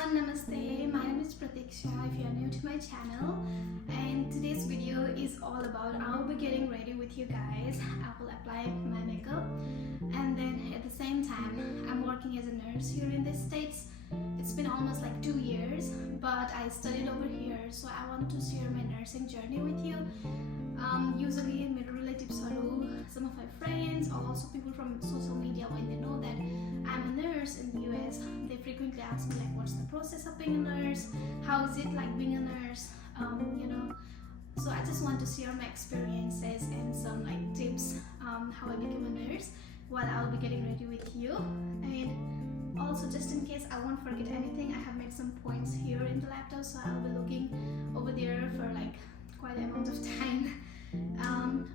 everyone, namaste. My name is Pratiksha if you are new to my channel, and today's video is all about I'll be getting ready with you guys. I will apply my makeup, and then at the same time I'm working as a nurse here in the States. It's been almost like 2 years, but I studied over here, so I want to share my nursing journey with you. Usually my relatives, some of my friends, or also people from social media, when they know that I'm a nurse in the US, they frequently ask me like, what's the process of being a nurse? How is it like being a nurse? So I just want to share my experiences and some like tips how I became a nurse while I'll be getting ready with you. And also, just in case I won't forget anything, I have made some points here in the laptop, so I'll be looking over there for like quite an amount of time.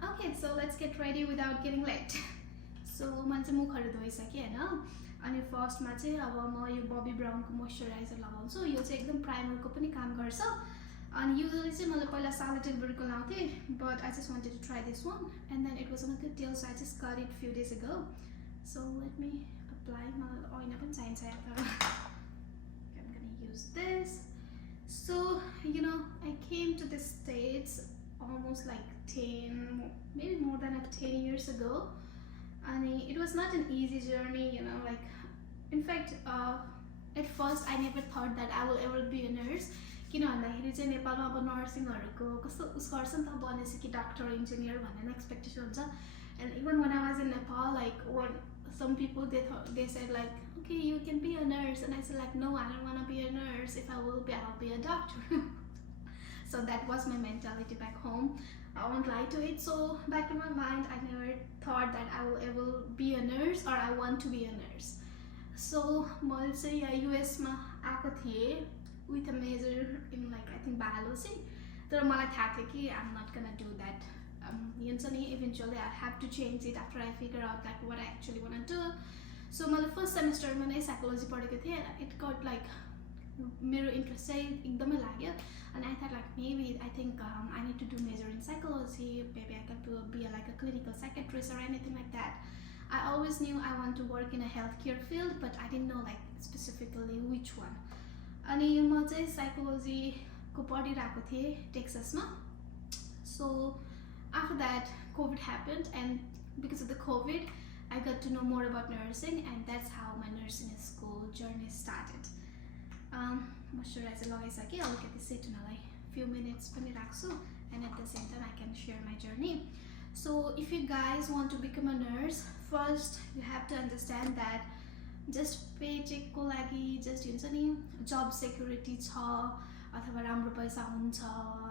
Okay, so let's get ready without getting late. So मैले चाहिँ मुखहरु धोइसके हैन, अनि फर्स्टमा चाहिँ अब म यो Bobby ब्राउनको moisturiser लगाउँछु. यो चाहिँ एकदम प्राइमरको पनि काम गर्छ. अनि युजुअली चाहिँ मैले पहिला सालिटेलबरीको लाउँथे, but I just wanted to try this one, and then it was on a good deal, so I just got it few days ago. So let me apply. मलाई ऐना पनि चाहिन्छ यार. I'm gonna use this. So I came to the States almost like 10, maybe more than 10 years ago. And it was not an easy journey, like, in fact, at first I never thought that I will ever be a nurse. किनभन्दाखेरि चाहिँ नेपालमा अब नर्सिङहरुको कस्तो उस गर्छ नि त, बनेपछि कि डक्टर इन्जिनियर भन्ने एक्सपेक्टेसन हुन्छ. And even when I was in Nepal, like, when some people they said like, okay, you can be a nurse, and I said like, no, I don't want to be a nurse. If I will be, I'll be a doctor. So that was my mentality back home. I won't lie to it. So back in my mind, I never thought that I will ever be a nurse or I want to be a nurse. So मैले चाहिँ US मा आएको थिएँ with a major in like I think biology. तर मलाई थाहा थियो कि I'm not gonna do that. Eventually I have to change it after I figure out like what I actually want to do. So मैले first semester मा नै psychology पढेको थिएँ. It got like मेरो interest चाहिँ एकदमै लाग्यो. And I thought like maybe I think I need to do major in psychology. Maybe I can be like a clinical psychiatrist or anything like that. I always knew I want to work in a healthcare field, but I didn't know like specifically which one. अनि म चाहिँ psychology को पढिरहेको थिएँ टेक्सासमा. So after that COVID happened, and because of the COVID I got to know more about nursing, and that's how my nursing school journey started. Moisturizer लगाइसकेँ, अलिकति set हुनलाई few minutes पनि राख्छु, and at the same time I can share my journey. So if you guys want to become a nurse, first you have to understand that just paycheck को लागि just हुन्छ नि job security छ अथवा राम्रो पैसा हुन्छ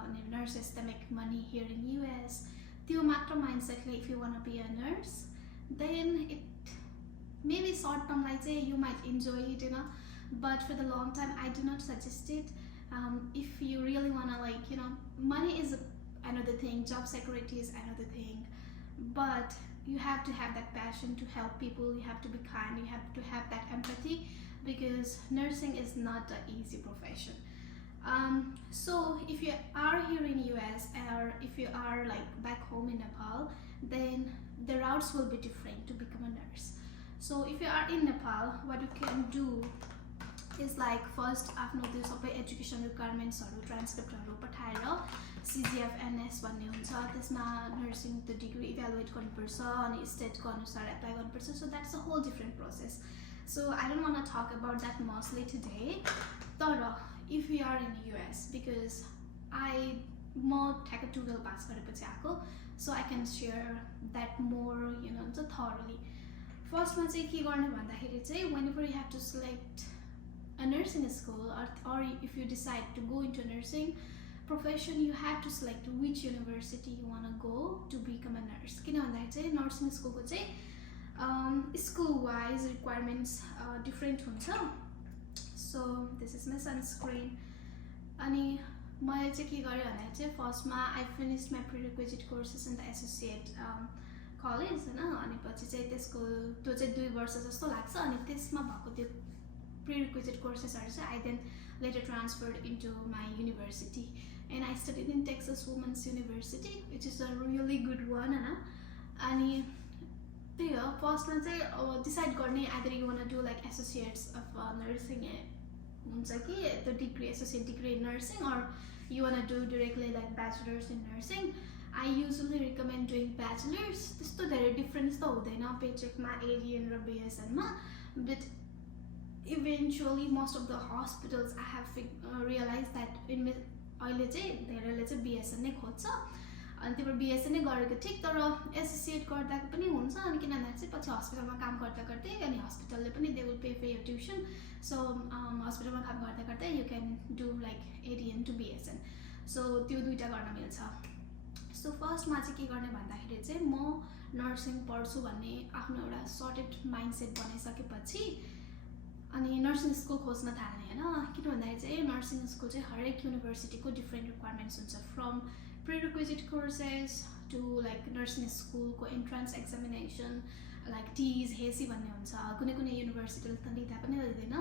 अनि nurses they make money here in US. त्यो मात्र mindsetले if you want to be a nurse, then it maybe short term like say you might enjoy it, but for the long time I do not suggest it. If you really wanna like money is another thing, job security is another thing, but you have to have that passion to help people. You have to be kind, you have to have that empathy, because nursing is not an easy profession. So if you are here in US, or if you are like back home in Nepal, then the routes will be different to become a nurse. So if you are in Nepal, what you can do is like first आफ्नो त्यो सबै education रिक्वायरमेन्ट्सहरु ट्रान्सक्रिप्टहरु पठाएर CGFNS भन्ने हुन्छ, त्यसमा nursing त्यो degree evaluate गर्नुपर्छ अनि स्टेटको अनुसार एप्लाई गर्नुपर्छ. So that's a whole different process. So I don't want to talk about that mostly today. तर if you are in the US, because म ठ्याक्कै 12 पास गरेपछि आएको, so I can share that more thoroughly. फर्स्टमा चाहिँ के गर्ने भन्दाखेरि चाहिँ whenever you have to select a nursing school, or if you decide to go into a nursing profession, you have to select which university you want to go to become a nurse. किन भन्दाखेरि चाहिँ nursing school को चाहिँ school wise requirements different हुन्छ. So this is my sunscreen. अनि मैले चाहिँ के गरेँ भन्दाखेरि चाहिँ फर्स्टमा I finished my prerequisite courses in the associate college हैन, अनि पछि चाहिँ त्यसको त्यो चाहिँ 2 वर्ष जस्तो लाग्छ. अनि त्यसमा भएको त्यो prerequisite courses are I then later transferred into my university, and I studied in Texas Women's University, which is a really good one. And first I decide गर्ने either you want to do like associates of nursing हुन्छ कि त्यो degree associate degree in nursing or you want do directly like bachelor's in nursing I usually recommend doing bachelors त्यस्तो धेरै difference त हुँदैन पेचेकमा ADN र बिएसएनमा but eventually most of the hospitals I have realize that अहिले चाहिँ धेरैले चाहिँ बिएसएन नै खोज्छ अनि त्यही भएर बिएसएन नै गरेको ठिक तर एसोसिएट गर्दा पनि हुन्छ अनि किनभने चाहिँ पछि हस्पिटलमा काम गर्दा गर्दै अनि हस्पिटलले पनि they will pay for your tuition so हस्पिटलमा काम गर्दा गर्दै you can do like ADN to BSN so त्यो दुइटा गर्न मिल्छ सो फर्स्टमा चाहिँ के गर्ने भन्दाखेरि चाहिँ म नर्सिङ पढ्छु भन्ने आफ्नो एउटा सर्टेड माइन्डसेट बनाइसकेपछि अनि नर्सिङ स्कुल खोज्न थाल्ने होइन किन भन्दाखेरि चाहिँ नर्सिङ स्कुल चाहिँ हरेक युनिभर्सिटीको डिफ्रेन्ट रिक्वायरमेन्ट्स हुन्छ from prerequisite courses to like nursing स्कुलको entrance examination like TEAS HESI भन्ने हुन्छ कुनै कुनै युनिभर्सिटीले त लिँदा पनि लिँदैन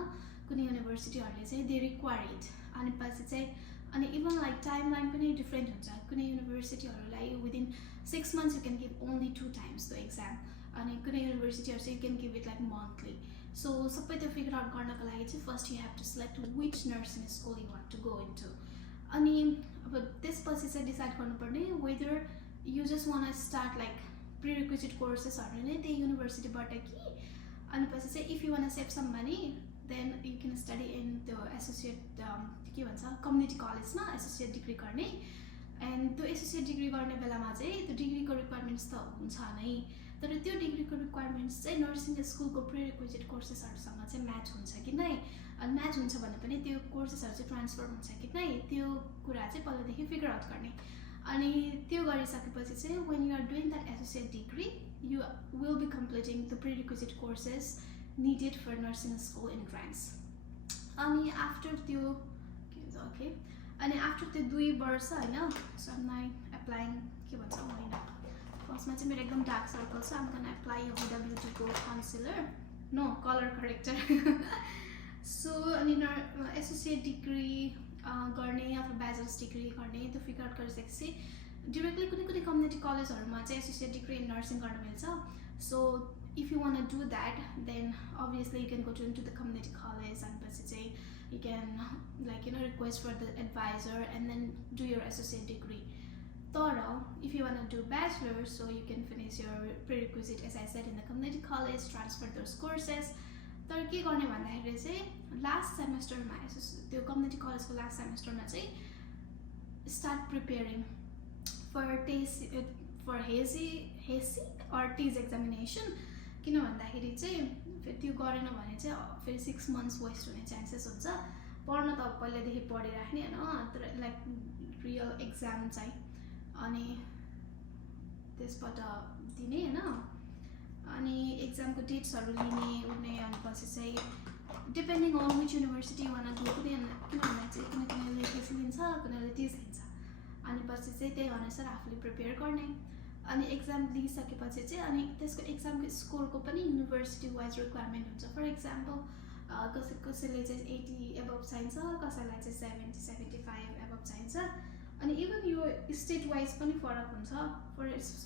कुनै युनिभर्सिटीहरूले चाहिँ दे रिक्वायर इट अनि पछि चाहिँ अनि इभन लाइक टाइम लाइन पनि डिफ्रेन्ट हुन्छ कुनै युनिभर्सिटीहरूलाई within 6 months you can give only 2 times the exam अनि कुनै युनिभर्सिटीहरू चाहिँ you can give it like monthly so सबै त्यो फिगर आउट गर्नको लागि चाहिँ first you have to select which nursing school you want to go into अनि अब त्यसपछि चाहिँ डिसाइड गर्नुपर्ने whether you just want start like prerequisite कोर्सेसहरू नै त्यही युनिभर्सिटीबाट कि अनि पछि चाहिँ if you want save some money then you can study in त्यो एसोसिएट के भन्छ कम्युनिटी कलेजमा एसोसिएट डिग्री गर्ने एन्ड त्यो एसोसिएट डिग्री गर्ने बेलामा चाहिँ त्यो डिग्रीको रिक्वायरमेन्ट्स त हुन्छ नै तर त्यो डिग्रीको रिक्वायरमेन्ट्स चाहिँ नर्सिङ स्कुलको प्रिरिक्विजिट कोर्सेसहरूसँग चाहिँ म्याच हुन्छ कि नै अनि म्याच हुन्छ भने पनि त्यो कोर्सेसहरू चाहिँ ट्रान्सफर हुन्छ कि नै त्यो कुरा चाहिँ पहिलादेखि फिगर आउट गर्ने अनि त्यो गरिसकेपछि चाहिँ when you are doing that associate degree you will be completing the prerequisite courses needed for nursing school entrance अनि आफ्टर त्यो के भन्छ ओके अनि आफ्टर त्यो 2 वर्ष होइन सो आम नाइट एप्लाइङ के भन्छ होइन फर्स्टमा चाहिँ मेरो एकदम डार्क सर्कल छ आम गन एप्लाई यो बिडब्ल्युटीको counsellor no colour character so अनि एसोसिएट डिग्री गर्ने अथवा ब्याचलर्स डिग्री गर्ने त्यो फिगर आउट गरिसकेपछि डिरेक्टली कुनै कुनै कम्युनिटी कलेजहरूमा चाहिँ एसोसिएट डिग्री इन नर्सिङ गर्न मिल्छ so if you want do that then obviously you can go to the community college अनि पछि चाहिँ you can like request for the advisor and then do your associate degree Toro, if you want to do bachelor's so you can finish your prerequisite as I said in the community college transfer those courses तर के गर्ने भन्दाखेरि चाहिँ last सेमेस्टरमा त्यो community कलेजको last सेमेस्टरमा चाहिँ start preparing for HESI or TEAS examination किन भन्दाखेरि चाहिँ फेरि त्यो गरेन भने चाहिँ फेरि 6 months वेस्ट हुने चान्सेस हुन्छ पढ्न त पहिल्यैदेखि पढिराख्ने होइन तर लाइक रियल एक्जाम चाहिँ अनि त्यसबाट दिने होइन अनि एक्जामको डेट्सहरू लिने उड्ने अनि पछि चाहिँ depending on which university want do कुनै किन भन्दा चाहिँ कुनै कुनैले टेस्ट लिन्छ कुनैले टेस्ट लिन्छ अनि पछि चाहिँ त्यही अनुसार आफूले प्रिपेयर गर्ने अनि एक्जाम दिइसकेपछि चाहिँ अनि त्यसको एक्जामको स्कोरको पनि युनिभर्सिटी वाइज रिक्वायरमेन्ट हुन्छ फर इक्जाम्पल कसैले चाहिँ 80 एबभ चाहिन्छ कसैलाई चाहिँ 70-75 एबभ चाहिन्छ अनि इभन यो स्टेट वाइज पनि फरक हुन्छ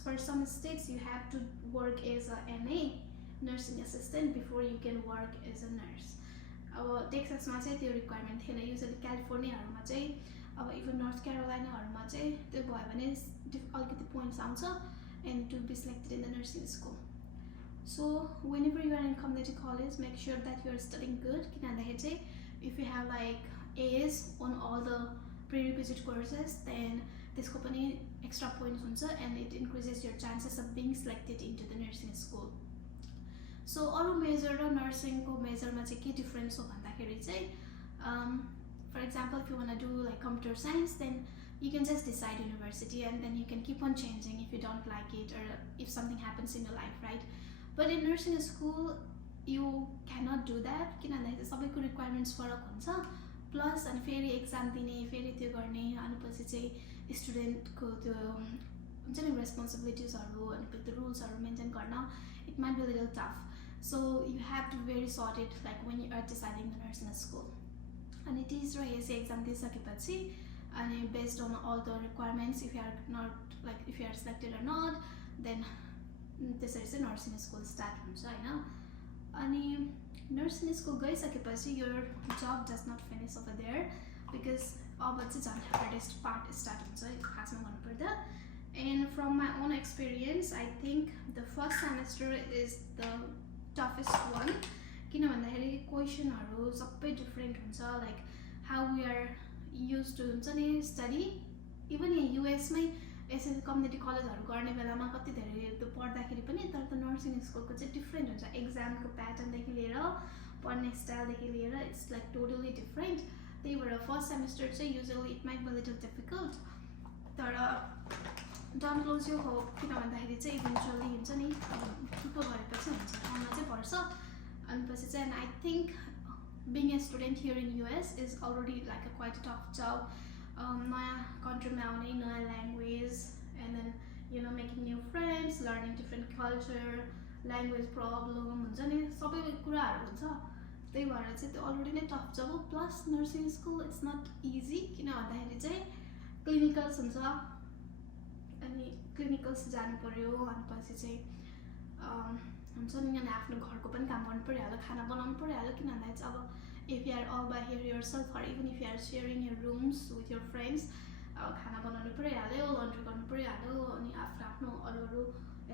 for some states you have to work as a MA nursing assistant before you can work as a nurse अब टेक्सासमा चाहिँ त्यो रिक्वायरमेन्ट थिएन युजली क्यालिफोर्नियाहरूमा चाहिँ अब इभन नर्थ क्यारोलाइनाहरूमा चाहिँ त्यो भयो भने अलिकति पोइन्ट्स आउँछ and to be selected in the nursing school so whenever you are in community college make sure that you are studying good किन भन्दाखेरि चाहिँ if you have like A's on all the prerequisite courses then त्यसको पनि extra points हुन्छ and it increases your chances of being selected into the nursing school so अरू major र नर्सिङको मेजरमा चाहिँ के डिफ्रेन्स हो भन्दाखेरि चाहिँ for example if you want to do like computer science then you can just decide university and then you can keep on changing if you don't like it or if something happens in your life right but in nursing school you cannot do that किनभने सबैको requirements फरक हुन्छ plus अनि फेरि exam दिने फेरि त्यो गर्ने अनि पछि चाहिँ स्टुडेन्टको त्यो हुन्छ नि रेस्पोन्सिबिलिटिजहरू अनि त्यो रुल्सहरू मेन्टेन गर्न it might be little tough so you have to very sorted like when you are deciding the nursing school अनि टिज र हेसी एक्जाम दिइसकेपछि अनि based on all the requirements if you are not like if you are selected or not then त्यसरी चाहिँ nursing school start हुन्छ होइन अनि nursing school गइसकेपछि your job does not finish over there because अब चाहिँ झन् hardest part start हुन्छ खासमा भन्नुपर्दा. And from my own experience, I think the first semester is the toughest one. किन भन्दाखेरि क्वेसनहरु सबै डिफरेन्ट हुन्छ, like how we are used to हुन्छ नि study. Even in US मै यसरी कम्युनिटी कलेजहरु गर्ने बेलामा कति धेरै त्यो पढ्दाखेरि पनि तर त नर्सिङ स्कुलको चाहिँ डिफरेन्ट हुन्छ. एक्जामको प्याटर्न देखि लिएर पढ्ने स्टाइल देखि लिएर इट्स लाइक टोटली डिफरेन्ट. त्यही भएर फर्स्ट सेमेस्टर चाहिँ usually it might be little difficult. तर डोन्ट लुज योर होप, किन भन्दाखेरि चाहिँ इभेन्चुअली हुन्छ नि ठुलो भएपछि हुन्छ, आउन चाहिँ पर्छ. अनि पछि चाहिँ I think being a student here in US is already like a quite tough job. नयाँ कन्ट्रीमा आउने, नयाँ language, and then you know making new friends, learning different culture, language problem हुन्छ नि सबै कुराहरू हुन्छ. त्यही भएर चाहिँ त्यो अलरेडी नै tough job. Plus nursing school it's not easy, किन भन्दाखेरि चाहिँ क्लिनिकल्स हुन्छ, अनि क्लिनिकल्स जानु पर्यो. अनि पछि चाहिँ हुन्छ नि अनि आफ्नो घरको पनि काम गर्नु परिहाल्यो, खाना बनाउनु परिहाल्यो. किन भन्दाखेरि चाहिँ अब if you are all by here yourself or even if you are sharing your rooms with your friends, खाना बनाउनु परिहाल्यो, लन्ड्री गर्नु परिहाल्यो, अनि आफ्नो अरू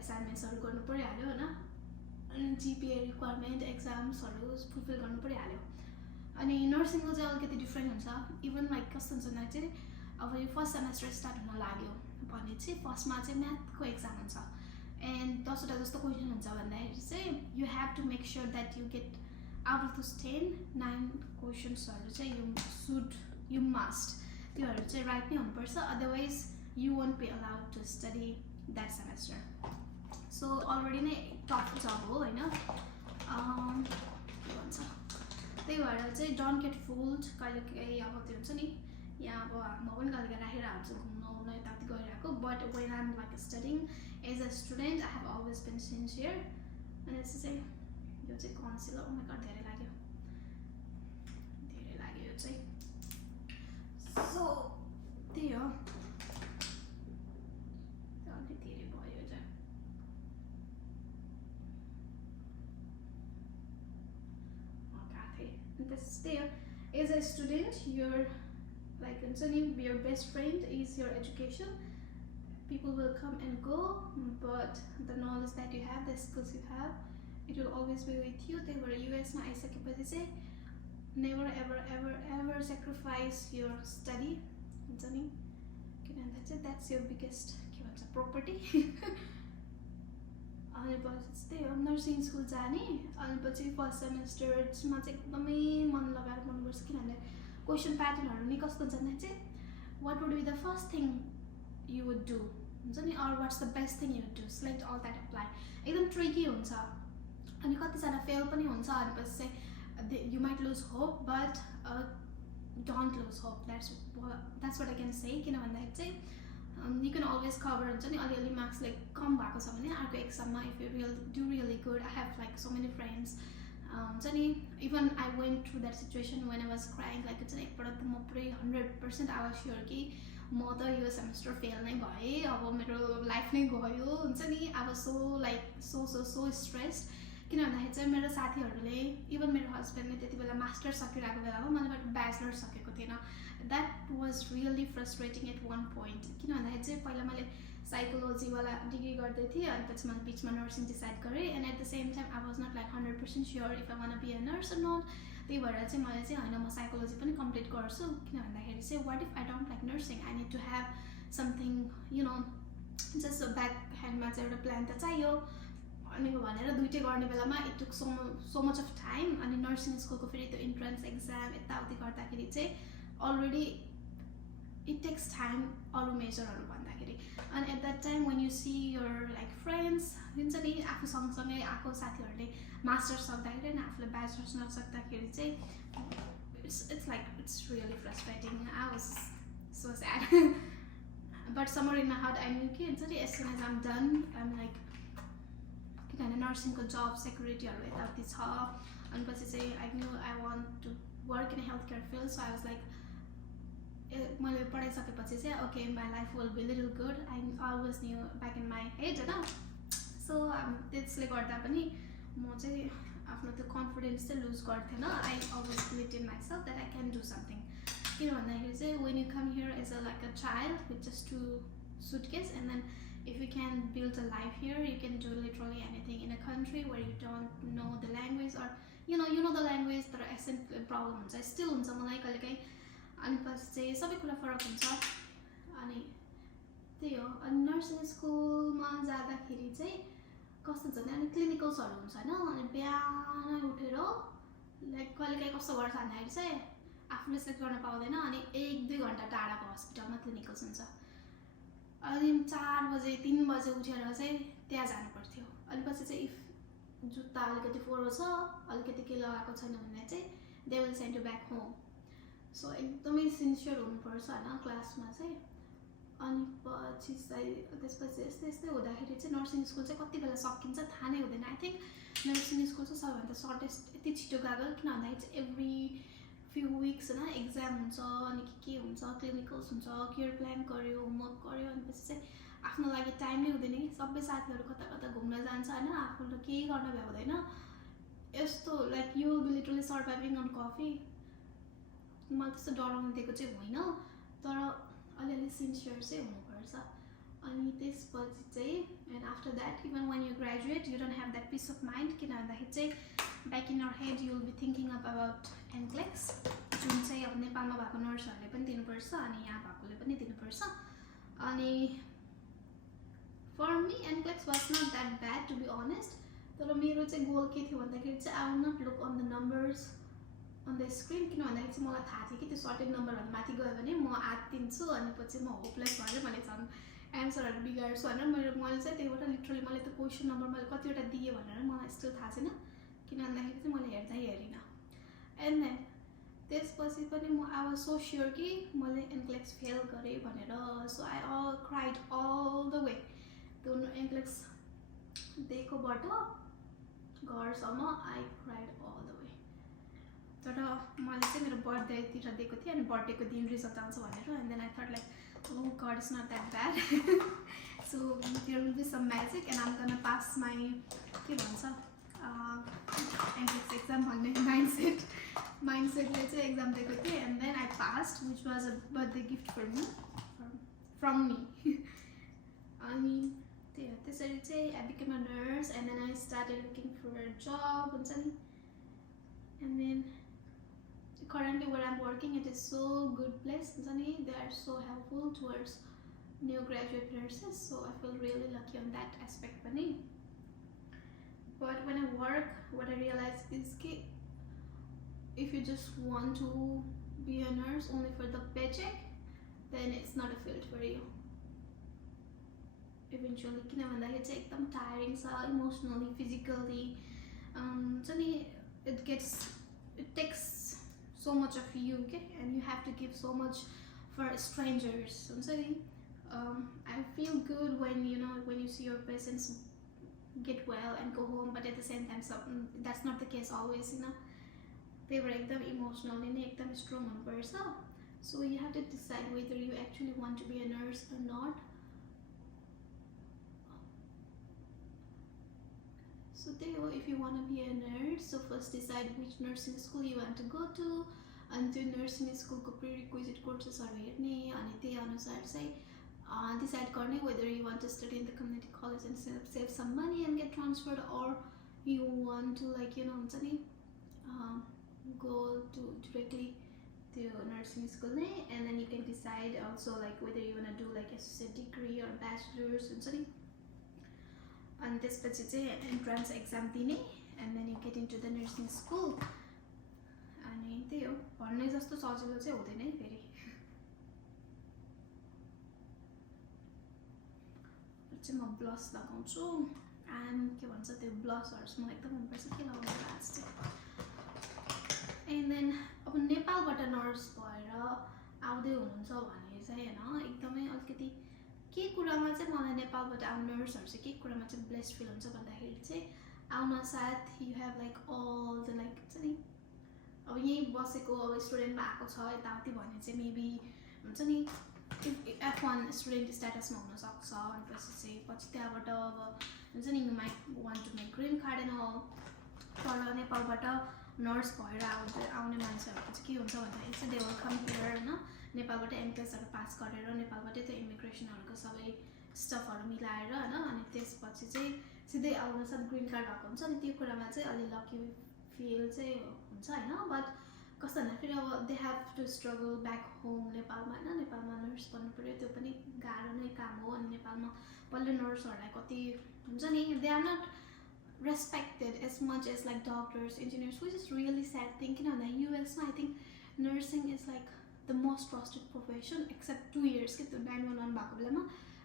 एसाइनमेन्ट्सहरू गर्नु परिहाल्यो होइन. अनि GPA रिक्वायरमेन्ट एक्जाम्सहरू फुलफिल गर्नु परिहाल्यो. अनि नर्सिङको चाहिँ अलिकति डिफ्रेन्ट हुन्छ. इभन लाइक कस्तो हुन्छ भन्दा चाहिँ अब यो फर्स्ट सेमेस्टर स्टार्ट हुन लाग्यो भने चाहिँ फर्स्टमा चाहिँ म्याथको एक्जाम हुन्छ. एन्ड 10वटा जस्तो क्वेसन हुन्छ भन्दाखेरि चाहिँ you have to make sure that you get out of those 10, 9 क्वेसन्सहरू चाहिँ you must त्योहरू चाहिँ राइट नै हुनुपर्छ. Otherwise you won't be allowed to study that semester. So already नै टफ जब हो होइन. के भन्छ त्यही भएर चाहिँ डोन्ट गेट फुल्ड. कहिलेकाहीँ अब त्यो हुन्छ नि यहाँ अब म पनि कहिलेकाहीँ राखेर हाल्छु घुम्न यताउति गइरहेको. But when I am like studying as a student I have always been sincere. अनि यसो चाहिँ यो चाहिँ कन्सिलर उमेर धेरै लाग्यो यो चाहिँ. सो त्यही हो, अलि धेरै भयो यो चाहिँ. त्यही हो, as a student your like हुन्छ नि your best friend is your education. People will come and go, but the knowledge that you have, the skills you have, it will always be with you. त्यही भएर US मा आइसकेपछि चाहिँ never ever ever ever sacrifice your study हुन्छ नि. किन भन्दा चाहिँ that's your biggest के भन्छ property. अनि पछि त्यही हो नर्सिङ स्कुल जाने. अनि पछि फर्स्ट सेमेस्टरमा चाहिँ एकदमै मन लगाएर पढ्नुपर्छ. किन भन्दा क्वेसन प्याटर्नहरू नि कस्तो हुन्छ भन्दा चाहिँ what would be the first thing you would do हुन्छ नि, or what's the best thing you would do, select all that apply. एकदम ट्रिकी हुन्छ. अनि कतिजना फेल पनि हुन्छ. अनि पछि चाहिँ you might lose hope, but don't lose hope. That's what I can say. किन भन्दाखेरि चाहिँ you can always cover हुन्छ नि. अलिअलि मार्क्स लाइक कम भएको छ भने अर्को एक्जाममा if you do really good. I have like so many friends हुन्छ नि. even I went through that situation when I was crying. like हुन्छ नि एकपल्ट त म पुरै 100% I was sure कि म त यो सेमेस्टर फेल नै भएँ, अब मेरो लाइफ नै गयो हुन्छ नि. I was so like so stressed. किन भन्दाखेरि चाहिँ मेरो साथीहरूले इभन मेरो हस्बेन्डले त्यति बेला मास्टर्स सकिरहेको बेलामा मैले ब्याचलर सकेको थिएन. That was really frustrating at one point. किन भन्दाखेरि चाहिँ पहिला मैले साइकोलोजीवाला डिग्री गर्दै थिएँ, अनि पछि मैले बिचमा नर्सिङ डिसाइड गरेँ. And at the same time I was not like 100% sure if I want be a nurse or not. त्यही भएर चाहिँ मैले चाहिँ होइन म साइकोलोजी पनि कम्प्लिट गर्छु. किन भन्दाखेरि चाहिँ what if I don't like nursing, I need to have something you know just back ह्यान्डमा चाहिँ एउटा प्लान त चाहियो. अनि भनेर दुइटै गर्ने बेलामा it took so much of time. अनि नर्सिङ स्कुलको फेरि त्यो इन्ट्रान्स एक्जाम यताउति गर्दाखेरि चाहिँ अलरेडी इट टेक्स टाइम अरू मेजरहरू भन्दाखेरि. अनि at that time when you see your like friends हुन्छ नि आफू सँगसँगै आएको साथीहरूले मास्टर्स सक्दाखेरि अनि आफूले ब्याचलर्स नसक्दाखेरि चाहिँ it's like it's really frustrating. I was so sad. But somewhere in my heart I knew कि हुन्छ नि as soon as am done I'm like किनभने नर्सिङको जब सेक्युरिटीहरू यताउति छ. अनि पछि चाहिँ I knew I want to work in health care field. So I was like मैले पढाइसकेपछि चाहिँ okay my life will be little good. I always knew back in my head होइन. सो त्यसले गर्दा पनि म चाहिँ आफ्नो त्यो कन्फिडेन्स चाहिँ लुज गर्थेन. I always believe in myself that I can do something. किन भन्दाखेरि चाहिँ when you come here as a like a child with just 2 suitcase, and then if you can build a life here, you can do literally anything in a country where you don't know the language, or you know the language, तर accent problem हुन्छ, still हुन्छ मलाई कहिलेकाहीँ. अनि पछि चाहिँ सबै कुरा फरक हुन्छ. अनि त्यही हो. अनि नर्सिङ स्कुलमा जाँदाखेरि चाहिँ कस्तो हुन्छ भने अनि क्लिनिकल्सहरू हुन्छ होइन. अनि बिहान उठेर लाइक कहिलेकाहीँ कस्तो गर्छ भन्दाखेरि चाहिँ आफूले सेट गर्न पाउँदैन. अनि 1-2 घन्टा टाढाको हस्पिटलमा क्लिनिकल्स हुन्छ. अनि 4 बजे 3 बजे उठेर चाहिँ त्यहाँ जानु पर्थ्यो. अनि पछि चाहिँ इफ जुत्ता अलिकति फोहोर छ, अलिकति के लगाएको छैन भने चाहिँ they will send you back home. So एकदमै सिन्सियर हुनुपर्छ होइन क्लासमा चाहिँ. अनि पछि चाहिँ त्यसपछि यस्तै यस्तै हुँदाखेरि चाहिँ नर्सिङ स्कुल चाहिँ कति बेला सकिन्छ थाहा नै हुँदैन. आई थिङ्क नर्सिङ स्कुल चाहिँ सबैभन्दा सर्टेस्ट यति छिटो गएको. किन भन्दाखेरि चाहिँ एभ्री फ्यु विक्स होइन एक्जाम हुन्छ, अनि के हुन्छ, क्लिनिकल्स हुन्छ, केयर प्लान गर्यो, होमवर्क गर्यो. अनि पछि चाहिँ आफ्नो लागि टाइम नै हुँदैन कि. सबै साथीहरू कता कता घुम्न जान्छ होइन, आफूले केही गर्न भ्याउँदैन. यस्तो like you will be literally surviving on coffee. मलाई त्यस्तो डराउनु दिएको चाहिँ होइन, तर अलिअलि सिन्सियर चाहिँ हुनुपर्छ. अनि त्यसपछि चाहिँ and after that even when you graduate you don't have that peace of mind. किन भन्दाखेरि चाहिँ back in your head you will be thinking about NCLEX, जुन चाहिँ अब नेपालमा भएको नर्सहरूले पनि दिनुपर्छ अनि यहाँ भएकोले पनि दिनुपर्छ. अनि for me NCLEX was not that bad to be honest. तर मेरो चाहिँ गोल के थियो भन्दाखेरि चाहिँ I will not look on the numbers on the screen. किन भन्दाखेरि चाहिँ मलाई थाहा थियो कि त्यो सर्टेन नम्बरभन्दा माथि गयो भने म आत्तिन्छु अनि पछि म होपलेस भएर मैले झन् एन्सरहरू बिगार्छु भनेर मैले चाहिँ त्यहीबाट लिटरली मैले त्यो क्वेसन नम्बर मैले कतिवटा दिएँ भनेर मलाई स्टिल थाहा छैन. किन भन्दाखेरि चाहिँ मैले हेरिनँ. एन्ड देन त्यसपछि पनि म आई वाज सो स्योर कि मैले NCLEX फेल गरेँ भनेर. So I cried all the way. त्यो NCLEX दिएकोबाट घरसम्म I cried all the way. तर मैले चाहिँ मेरो बर्थडेतिर दिएको थिएँ अनि बर्थडेको दिन रिजल्ट आउँछ भनेर. And then I thought like oh god, it's not that bad. So there will be some magic and I'm gonna pass my के भन्छ NCLEX exam भन्ने mindsetले चाहिँ exam दिएको थिएँ. And then I passed, which was a birthday gift for me, from me. अनि त्यसरी चाहिँ I became a nurse and then I started looking for a job हुन्छ नि. And then currently where I'm working, it is so good place. They are so helpful towards new graduate nurses, so I feel really lucky on that aspect. But when I work, what I realize is that if you just want to be a nurse only for the paycheck, then it's not a field for you. Eventually, it's tiring, emotionally, physically. It takes so much of you, okay? And you have to give so much for strangers. I feel good when when you see your patients get well and go home, but at the same time, that's not the case always. They were emotionally strong on person. So you have to decide whether you actually want to be a nurse or not. So if you want to be a nurse, so first decide which nursing school you want to go to, and the nursing school को prerequisite courses are हेर्ने अनि त्यही अनुसार चाहिँ decide गर्ने whether you want to study in the community college and save some money and get transferred, or you want to हुन्छ नि go to directly to nursing school नै. And then you can decide also whether you want to do associate degree or bachelor's हुन्छ नि. And त्यसपछि चाहिँ entrance exam दिने and then you get into the nursing school. अनि त्यही हो, भन्ने जस्तो सजिलो चाहिँ हुँदैन है फेरि. चाहिँ म ब्लस लगाउँछु. एन्ड के भन्छ त्यो ब्लसहरु मलाई एकदम मनपर्छ, के लगाउनु लास्ट. एन्ड देन अब नेपालबाट नर्स भएर आउँदै हुनुहुन्छ भने चाहिँ हैन एकदमै अलिकति के कुरामा चाहिँ मलाई नेपालबाट आउने नर्सहरु चाहिँ के कुरामा चाहिँ ब्लेस्ड फिल हुन्छ भन्दाखेरि चाहिँ आउन साथ यु हेभ अल द हुन्छ नि अब यही बसेको अब स्टुडेन्टमा आएको छ यताउति भने चाहिँ मेबी हुन्छ नि F1 स्टुडेन्ट स्ट्याटसमा हुन सक्छ. अनि पछि चाहिँ पछि त्यहाँबाट अब हुन्छ नि you might want to make green card and all. तर नेपालबाट नर्स भएर आउने मान्छेहरूको चाहिँ के हुन्छ भन्दाखेरि चाहिँ दे विल कम हियर हैन नेपालबाट एमटेसहरु पास गरेर नेपालबाटै त्यो इमिग्रेसनहरुको सबै स्टफहरु मिलाएर हैन अनि त्यसपछि चाहिँ सिधै आउन साथ ग्रीन कार्ड भएको हुन्छ अनि त्यो कुरामा चाहिँ अलि लकी फिल चाहिँ हुन्छ हैन बट कस्तो भन्दा फेरि अब they have to struggle back home नेपालमा हैन नेपालमा नर्स बन्नु पर्यो त्यो पनि गाह्रो नै काम हो अनि नेपालमा पहिले नर्सहरुलाई कति हुन्छ नि they are not respected as much as like doctors, engineers, which is really sad thing. You know, in the US, I think nursing is like the most trusted profession, except 2 years. Get the 911 back.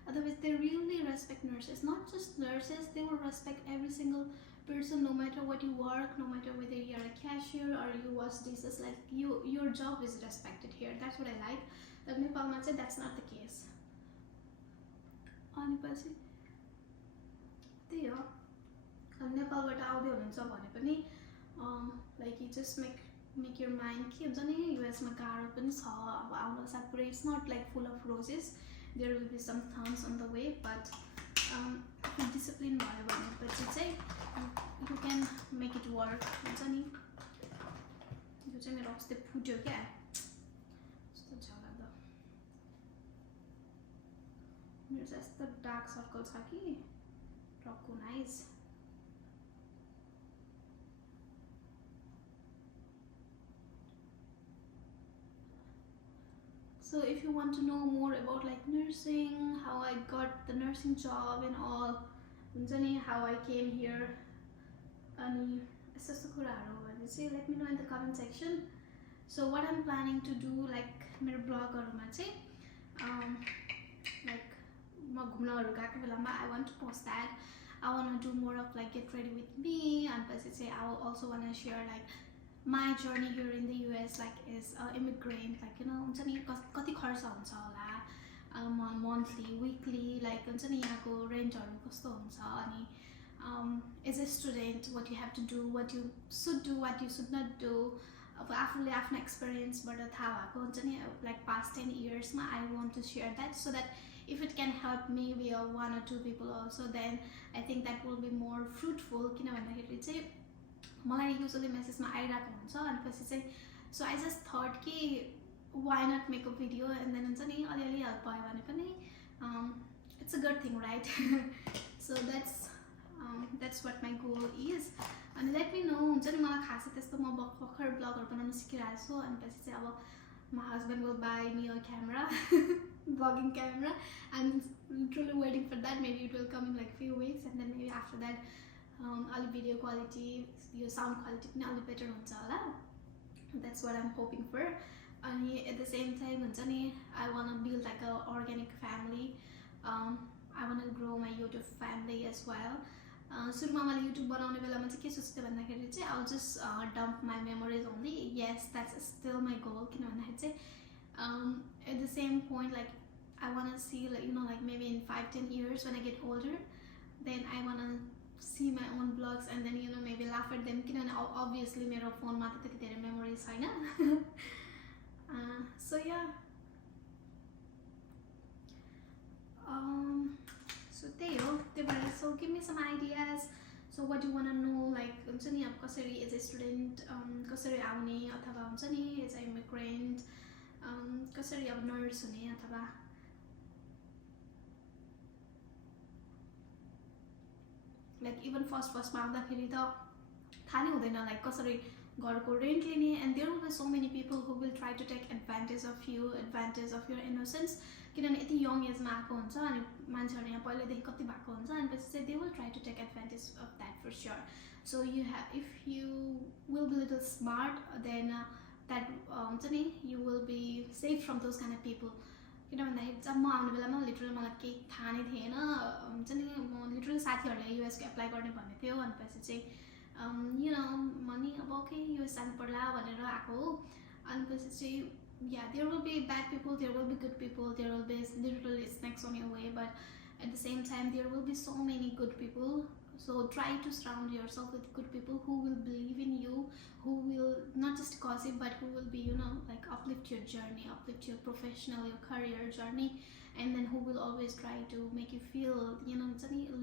Otherwise, they really respect nurses. Not just nurses; they will respect every single person, no matter what you work, no matter whether you're a cashier or you wash dishes. Like your job is respected here. That's what I like. But Nepal, that's not the case. Honestly, they are. नेपालबाट आउँदै हुनुहुन्छ भने पनि like you just make your mind के हुन्छ नि युएसमा गाह्रो पनि छ अब आउन साथ पुरै it's not like full of roses there will be some thorns on the way but discipline भयो भनेपछि चाहिँ you can make it work हुन्छ नि यो चाहिँ मेरो अस्ति फुट्यो क्या यस्तो झगडा मेरो चाहिँ यस्तो डार्क सर्कल छ कि टक्कु nice So if you want to know more about like nursing, how I got the nursing job and all, how I came here, and let me know in the comment section. So what I'm planning to do, like my blog or like I want to post that. I want to do more of like get ready with me, and I also want to share like my journey here in the US, like as an immigrant, like कति खर्च हुन्छ होला monthly, weekly, like यहाँको रेन्टहरु कस्तो हुन्छ अनि as a student what you have to do, what you should do, what you should not do. अब आफूले आफ्नो एक्सपिरियन्सबाट थाहा भएको हुन्छ नि like past 10 years मा I want to share that so that if it can help maybe one or two people also, then I think that will be more fruitful किन भन्दाखेरि चाहिँ मलाई युजुअली मेसेजमा आइरहेको हुन्छ अनि पछि चाहिँ सो आई जस्ट थट कि why not make a video and then हुन्छ नि अलिअलि हेल्प भयो भने पनि it's a good thing right so that's what my goal is अनि लेट मी नो हुन्छ नि मलाई खासै त्यस्तो म भर्खर ब्लगहरू बनाउन सिकिरहेको छु अनि पछि चाहिँ अब my husband will buy me a camera ब्लगिङ camera I am literally waiting for that maybe it will come in like few weeks and then maybe after that अलि भिडियो क्वालिटी यो साउन्ड क्वालिटी पनि अलि better हुन्छ होला that's what I'm hoping for अनि at the same time हुन्छ नि I want build like a organic family I want grow my YouTube family as well सुरुमा मैले युट्युब बनाउने बेलामा चाहिँ के सोच्थेँ भन्दाखेरि चाहिँ I just dump my memories only yes that's still my goal किन भन्दाखेरि चाहिँ at the same point like I want see like like maybe in 5-10 years when I get older then I want to see my own vlogs and then maybe laugh at them किनभने obviously मेरो फोनमा त त्यति धेरै memories छैन so yeah so त्यही हो त्यही भएर so give me some ideas so what do you want to know like हुन्छ नि अब कसरी एज अ स्टुडेन्ट कसरी आउने अथवा हुन्छ नि एज अ इमिग्रेन्ट कसरी अब नर्स हुने अथवा like even फर्स्टमा आउँदाखेरि त थाहा नै हुँदैन लाइक कसरी घरको रेन्ट लिने and there will be so many people who will try to take advantage of you advantage of your innocence किनभने यति यङ एजमा आएको हुन्छ अनि मान्छेहरू यहाँ पहिल्यैदेखि कति भएको हुन्छ अनि पछि चाहिँ they will try to take advantage of that for sure so you have if you will be little smart then that हुन्छ नि you will be safe from those kind of people किन भन्दाखेरि जब म आउने बेलामा लिटरली मलाई केही थाहा नै थिएन हुन्छ नि म लिटरली साथीहरूले युएसको एप्लाई गर्ने भन्ने थियो अनि पछि चाहिँ म नि अब ओके युएस जानु पर्ला भनेर आएको हो अनि पछि चाहिँ yeah there will be bad people there will be good people there will be literally snakes on your way but at the same time there will be so many good people so try to surround yourself with good people who will believe in you, who will not just gossip but who will be like uplift your journey, uplift your professional, your career journey, and then who will always try to make you feel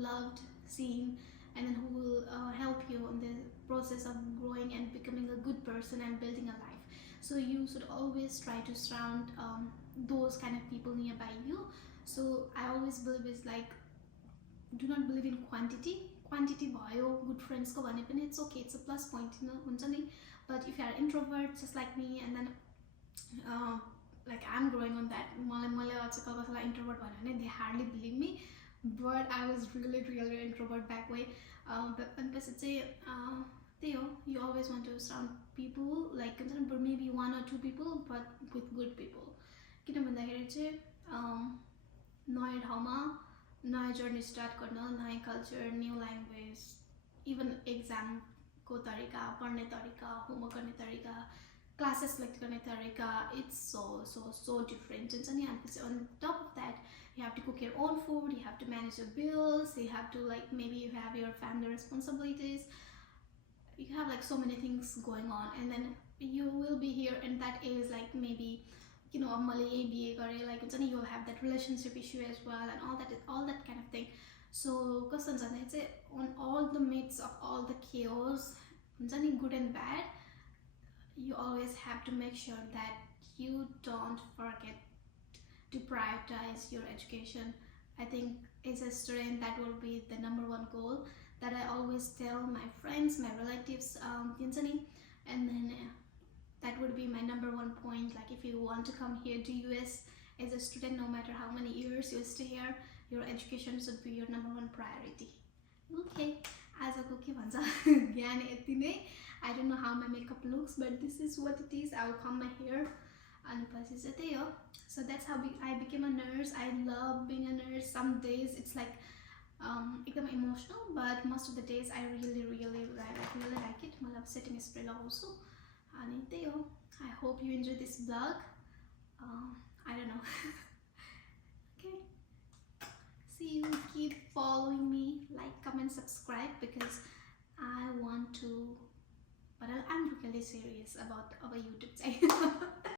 loved, seen, and then who will help you on the process of growing and becoming a good person and building a life. So you should always try to surround those kind of people nearby you. So I always believe is like, do not believe in quantity भयो good friends को भने पनि it's okay, it's a plus point हुन्छ नि. But if you are introvert just like me, and then like I'm growing on that, मलाई आजकल कसैलाई introvert भन्यो भने they hardly believe me, but I was really introvert back way. But पछि चाहिँ त्यही हो, you always want to surround people like maybe 1 or 2 people but with good people. किन भन्दाखेरि चाहिँ नयाँ ठाउँमा नयाँ जर्नी स्टार्ट गर्न, नयाँ कल्चर, न्यू ल्याङ्ग्वेज, इभन एक्जामको तरिका, पढ्ने तरिका, होमवर्क गर्ने तरिका, क्लासेस सेलेक्ट गर्ने तरिका, इट्स so different हुन्छ नि. अनि on top of that you have to cook your own food, you have to manage your bills, you have to like maybe you have your family responsibilities, you have like so many things going on, and then you will be here in that age like maybe like you'll have that relationship issue as well and all that kind of thing. So on all the midst of all the chaos, good and bad, you always have to make sure that you don't forget to prioritize your education. I think as a student that will be the #1 goal that I always tell my friends, my relatives, and then that would be my #1 point. Like if you want to come here to US as a student, no matter how many years you stay here, your education should be your #1 priority. Okay, as a cookie I don't know how my makeup looks, but this is what it is. I will comb my hair and so that's how I became a nurse. I love being a nurse. Some days it's like become emotional, but most of the days I really like it. I love setting a spray also. I hope you enjoy this vlog. I don't know. Okay, see you, keep following me, like, comment, subscribe, because I want to, but I'm really serious about our YouTube channel.